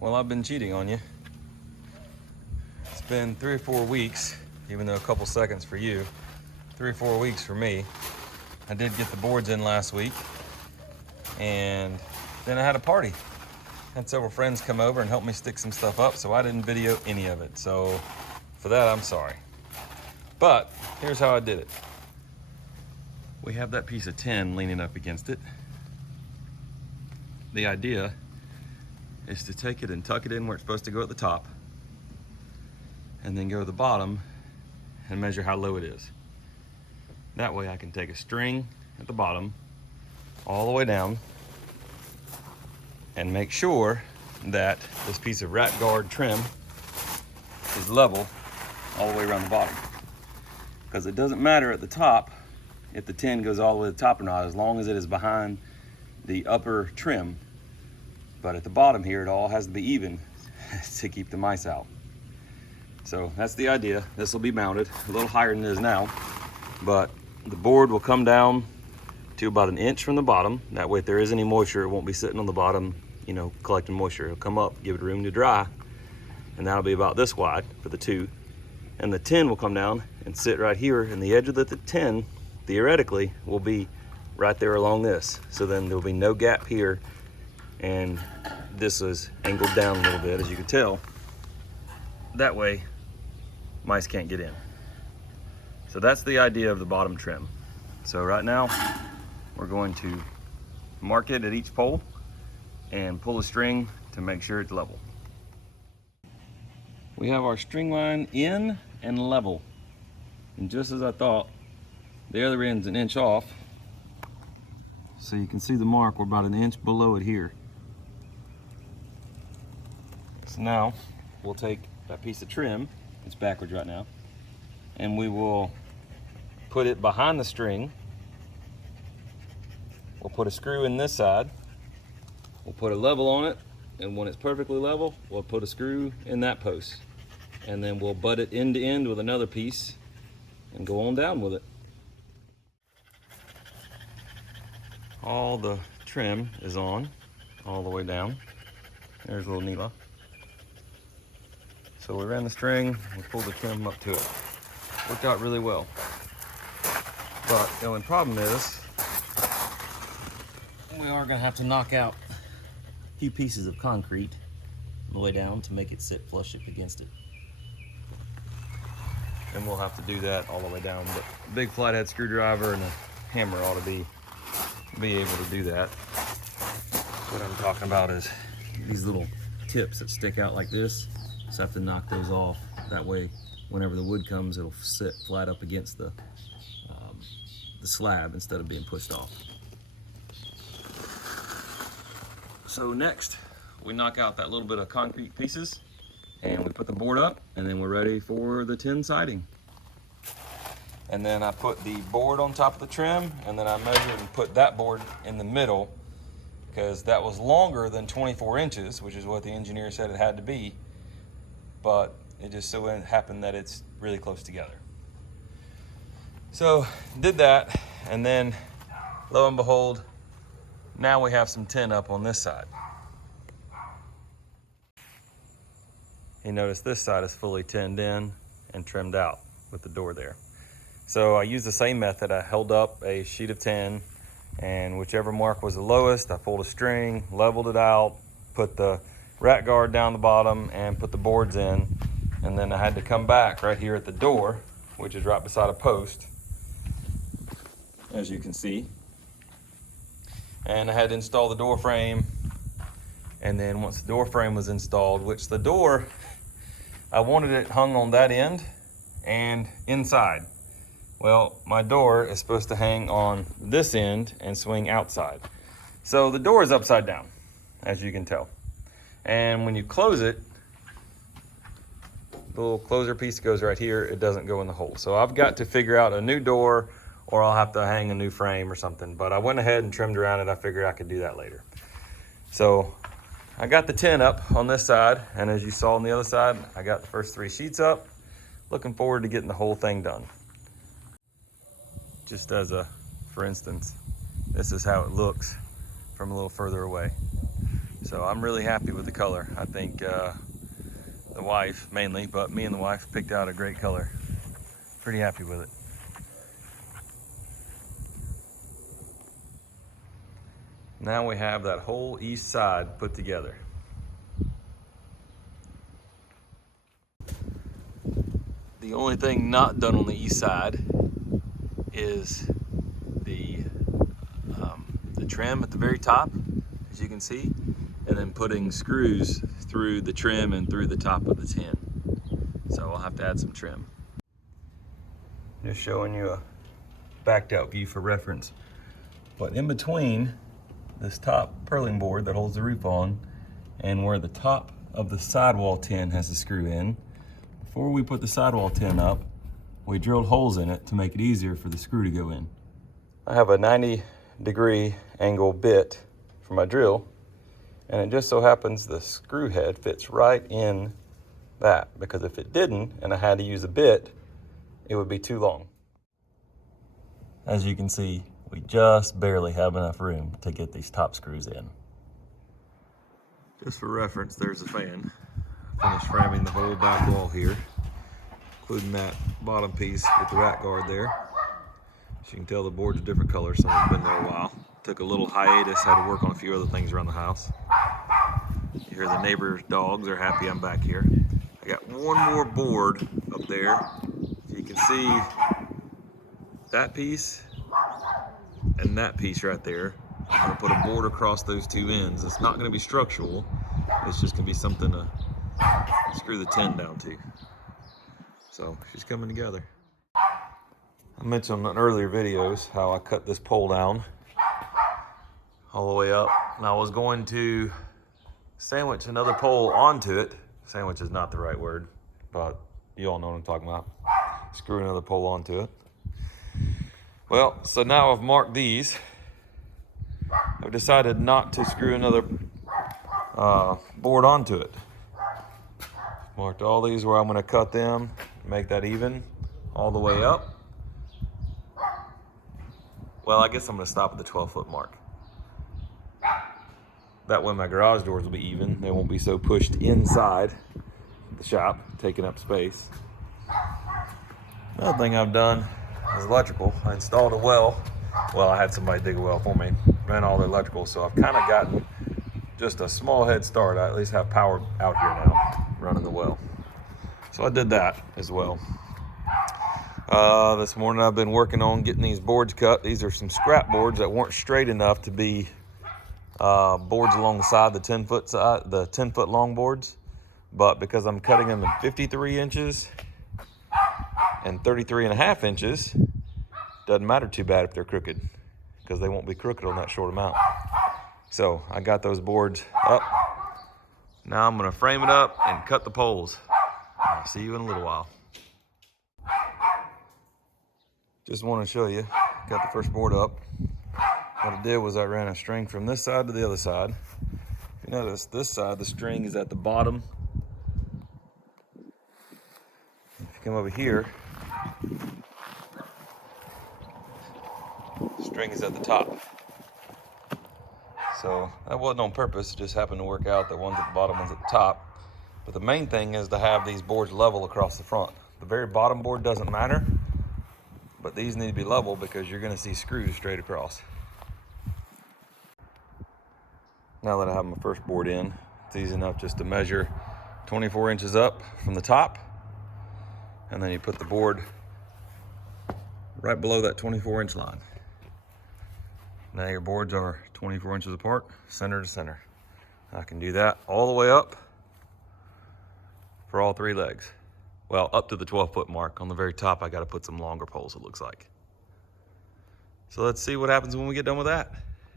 Well, I've been cheating on you. It's been 3 or 4 weeks, even though a couple seconds for you. 3 or 4 weeks for me. I did get the boards in last week, and then I had a party. Had several friends come over and help me stick some stuff up, so I didn't video any of it. So for that, I'm sorry. But here's how I did it. We have that piece of tin leaning up against it. The idea is to take it and tuck it in where it's supposed to go at the top, and then go to the bottom and measure how low it is. That way I can take a string at the bottom all the way down and make sure that this piece of rat guard trim is level all the way around the bottom. Because it doesn't matter at the top if the tin goes all the way to the top or not, as long as it is behind the upper trim. But at the bottom here, it all has to be even to keep the mice out. So that's the idea. This will be mounted a little higher than it is now, but the board will come down to about 1 inch from the bottom. That way, if there is any moisture, it won't be sitting on the bottom, you know, collecting moisture. It'll come up, give it room to dry, and that'll be about this wide for the two. And the tin will come down and sit right here, and the edge of the tin, theoretically, will be right there along this. So then there'll be no gap here, and this is angled down a little bit, as you can tell. That way, mice can't get in. So that's the idea of the bottom trim. So right now, we're going to mark it at each pole and pull a string to make sure it's level. We have our string line in and level. And just as I thought, the other end's 1 inch off. So you can see the mark, we're about 1 inch below it here. So now we'll take that piece of trim, it's backwards right now, and we will put it behind the string. We'll put a screw in this side. We'll put a level on it, and when it's perfectly level, we'll put a screw in that post. And then we'll butt it end to end with another piece and go on down with it. All the trim is on all the way down. There's little Neela. So we ran the string, we pulled the trim up to it. Worked out really well. But the only problem is, we are gonna have to knock out a few pieces of concrete on the way down to make it sit flush up against it. And we'll have to do that all the way down. But a big flathead screwdriver and a hammer ought to be able to do that. What I'm talking about is these little tips that stick out like this. So I have to knock those off. That way, whenever the wood comes, it'll sit flat up against the slab instead of being pushed off. So next, we knock out that little bit of concrete pieces, and we put the board up, and then we're ready for the tin siding. And then I put the board on top of the trim, and then I measured and put that board in the middle, because that was longer than 24 inches, which is what the engineer said it had to be, but it just so happened that it's really close together. So did that, and then lo and behold, now we have some tin up on this side. You notice this side is fully tinned in and trimmed out with the door there. So I used the same method. I held up a sheet of tin, and whichever mark was the lowest, I pulled a string, leveled it out, put the rat guard down the bottom, and put the boards in. And then I had to come back right here at the door, which is right beside a post, as you can see. And I had to install the door frame. And then once the door frame was installed, which the door, I wanted it hung on that end and inside. Well, my door is supposed to hang on this end and swing outside. So the door is upside down, as you can tell. And when you close it, the little closer piece goes right here. It doesn't go in the hole. So I've got to figure out a new door, or I'll have to hang a new frame or something. But I went ahead and trimmed around it. I figured I could do that later. So I got the tin up on this side, and as you saw on the other side, I got the first 3 sheets up. Looking forward to getting the whole thing done. Just as a, for instance, this is how it looks from a little further away. So I'm really happy with the color. I think the wife mainly, but me and the wife picked out a great color. Pretty happy with it. Now we have that whole east side put together. The only thing not done on the east side is the trim at the very top, as you can see, and then putting screws through the trim and through the top of the tin. So I'll have to add some trim. Just showing you a backed out view for reference. But in between this top purling board that holds the roof on and where the top of the sidewall tin has to screw in, before we put the sidewall tin up, we drilled holes in it to make it easier for the screw to go in. I have a 90-degree angle bit for my drill, and it just so happens the screw head fits right in that, because if it didn't and I had to use a bit, it would be too long. As you can see, we just barely have enough room to get these top screws in. Just for reference, there's the fan. I finished framing the whole back wall here, including that bottom piece with the rat guard there. As you can tell, the board's a different color. Some have been there a while. Took a little hiatus, had to work on a few other things around the house. You hear the neighbor's dogs, they're happy I'm back here. I got one more board up there. You can see that piece and that piece right there. I'm gonna put a board across those two ends. It's not gonna be structural. It's just gonna be something to screw the tin down to. So she's coming together. I mentioned in earlier videos how I cut this pole down all the way up, and I was going to sandwich another pole onto it. Sandwich is not the right word, but you all know what I'm talking about. Screw another pole onto it. Well, so now I've marked these. I've decided not to screw another board onto it. Marked all these where I'm going to cut them, make that even all the way up. Well, I guess I'm going to stop at the 12-foot mark. That way my garage doors will be even. They won't be so pushed inside the shop, taking up space. Another thing I've done is electrical. I installed a well. Well, I had somebody dig a well for me, ran all the electrical, so I've kind of gotten just a small head start. I at least have power out here now, running the well. So I did that as well. This morning I've been working on getting these boards cut. These are some scrap boards that weren't straight enough to be boards along the side, the 10-foot side, the 10-foot long boards. But because I'm cutting them in 53 inches and 33.5 inches, doesn't matter too bad if they're crooked, because they won't be crooked on that short amount. So I got those boards up. Now I'm gonna frame it up and cut the poles. I'll see you in a little while. Just want to show you, got the first board up. What I did was I ran a string from this side to the other side. If you notice, this side, the string is at the bottom. If you come over here, the string is at the top. So that wasn't on purpose, it just happened to work out that one's at the bottom, one's at the top. But the main thing is to have these boards level across the front. The very bottom board doesn't matter, but these need to be level because you're gonna see screws straight across. Now that I have my first board in, it's easy enough just to measure 24 inches up from the top, and then you put the board right below that 24-inch line. Now your boards are 24 inches apart, center to center. I can do that all the way up for all three legs. Well, up to the 12-foot mark. On the very top, I got to put some longer poles, it looks like. So let's see what happens when we get done with that.